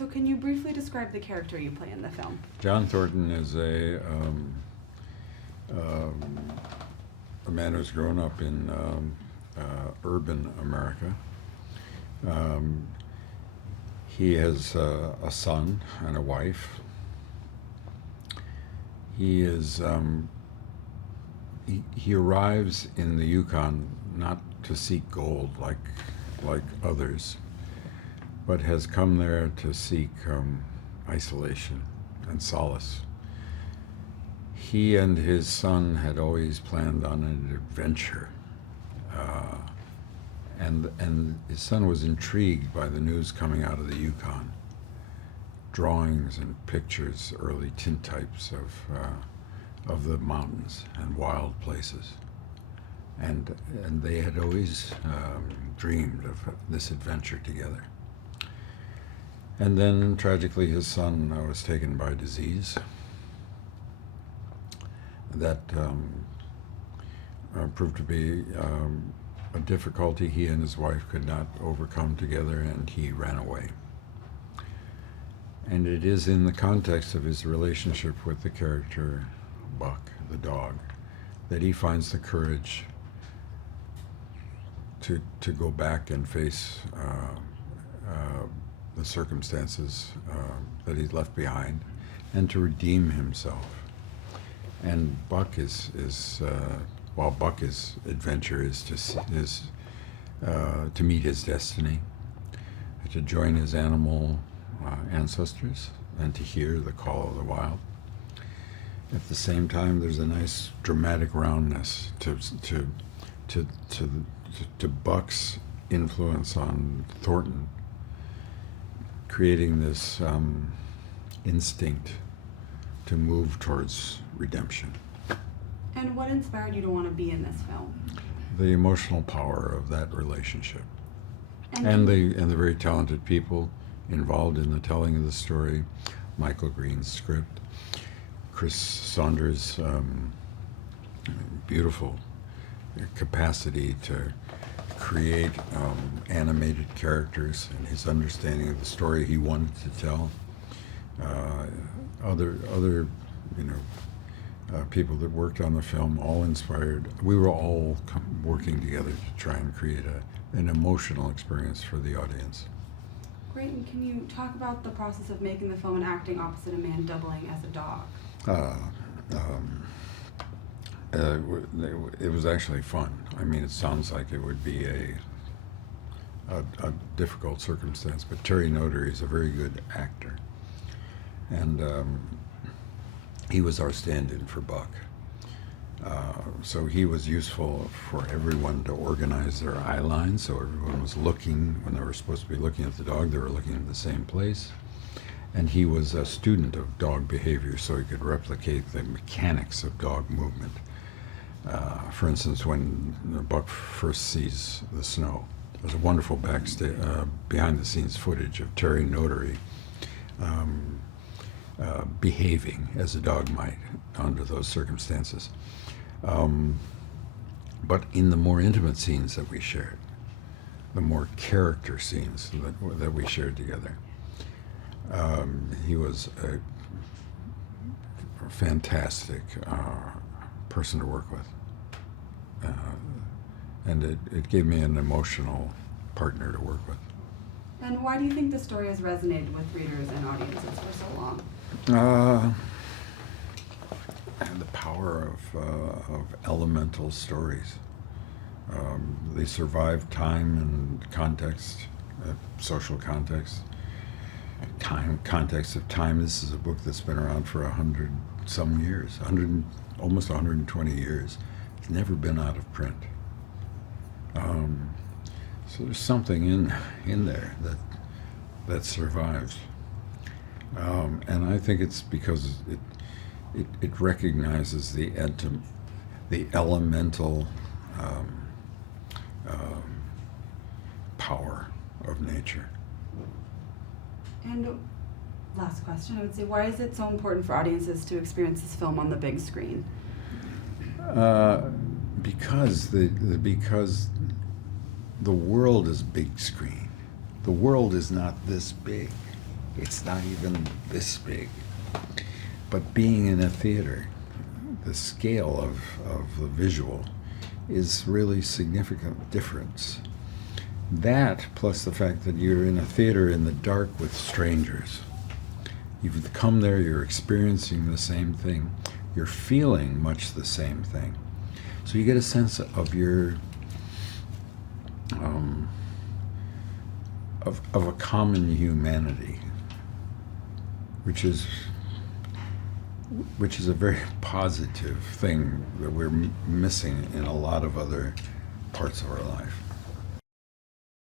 So can you briefly describe the character you play in the film? John Thornton is a man who's grown up in urban America. He has a son and a wife. He is he arrives in the Yukon not to seek gold like others, but has come there to seek isolation and solace. He and his son had always planned on an adventure, and his son was intrigued by the news coming out of the Yukon. Drawings and pictures, early tintypes of the mountains and wild places, and they had always dreamed of this adventure together. And then tragically, his son was taken by disease that proved to be a difficulty he and his wife could not overcome together, and he ran away. And it is in the context of his relationship with the character Buck, the dog, that he finds the courage to go back and face the circumstances that he's left behind, and to redeem himself. And Buck while Buck's adventure is to meet his destiny, to join his animal ancestors, and to hear the call of the wild. At the same time, there's a nice dramatic roundness to Buck's influence on Thornton, creating this instinct to move towards redemption. And what inspired you to want to be in this film? The emotional power of that relationship, And the very talented people involved in the telling of the story. Michael Green's script, Chris Saunders' beautiful capacity to create animated characters, and his understanding of the story he wanted to tell. Other people that worked on the film, all inspired. We were all working together to try and create an emotional experience for the audience. Great, and can you talk about the process of making the film and acting opposite a man doubling as a dog? It was actually fun. I mean, it sounds like it would be a difficult circumstance, but Terry Notary is a very good actor, and he was our stand-in for Buck. So he was useful for everyone to organize their eye lines, so everyone was looking, when they were supposed to be looking at the dog, they were looking at the same place. And he was a student of dog behavior, so he could replicate the mechanics of dog movement. For instance, when Buck first sees the snow, there's a wonderful behind-the-scenes footage of Terry Notary behaving as a dog might under those circumstances. But in the more intimate scenes that we shared, the more character scenes that we shared together, he was a fantastic person to work with. And it gave me an emotional partner to work with. And why do you think the story has resonated with readers and audiences for so long? The power of elemental stories. They survive time and context, social context. Context of time. This is a book that's been around for 100-some years, almost 120 years. It's never been out of print. So there's something in there that survives, and I think it's because it recognizes the elemental power of nature. And last question, I would say, why is it so important for audiences to experience this film on the big screen? Because the world is big screen. The world is not this big. It's not even this big. But being in a theater, the scale of the visual is really significant difference. That, plus the fact that you're in a theater in the dark with strangers. You've come there, you're experiencing the same thing, you're feeling much the same thing. So you get a sense of your, of a common humanity, which is a very positive thing that we're missing in a lot of other parts of our life.